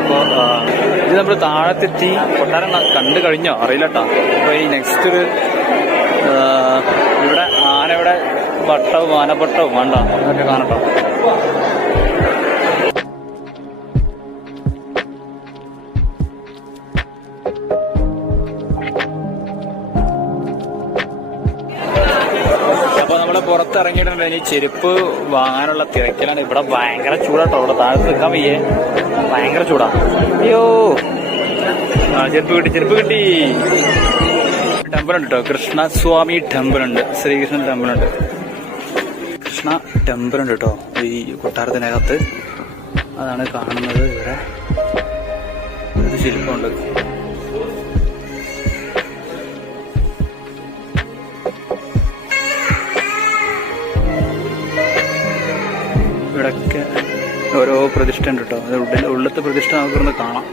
അപ്പോൾ ഇത് നമ്മൾ താഴത്തെത്തി കൊട്ടാരം കണ്ടു കഴിഞ്ഞോ അറിയില്ല കേട്ടോ. അപ്പോൾ ഈ നെക്സ്റ്റ് ഒരു ഇവിടെ ആനയുടെ പട്ടവും ആനപ്പട്ടവും വേണ്ട അതൊക്കെ കാണട്ടോ. അപ്പോൾ നമ്മൾ പുറത്തിറങ്ങിയിട്ടുണ്ട്. ഇനി ചെരുപ്പ് വാങ്ങാനുള്ള തിരക്കിലാണ്. ഇവിടെ ഭയങ്കര ചൂടാട്ടോ. ഇവിടെ താഴത്ത് നിൽക്കാൻ വയ്യേ, ഭയങ്കര ചൂടാ. അയ്യോ ചെരുപ്പ് കിട്ടി. ടെമ്പിൾ ഉണ്ട് കേട്ടോ, കൃഷ്ണസ്വാമി ടെമ്പിൾ ഉണ്ട്, ശ്രീകൃഷ്ണൻ ടെമ്പിൾ ഉണ്ട്, കൃഷ്ണ ടെമ്പിൾ ഉണ്ട് കേട്ടോ ഈ കൊട്ടാരത്തിനകത്ത്. അതാണ് കാണുന്നത്. ഇവിടെ ഒരു ശില്പമുണ്ട്. ഇവിടൊക്കെ ഓരോ പ്രതിഷ്ഠ ഉണ്ട് കേട്ടോ. അത് ഉള്ളത്തെ പ്രതിഷ്ഠ നമുക്കൊന്ന് കാണാം.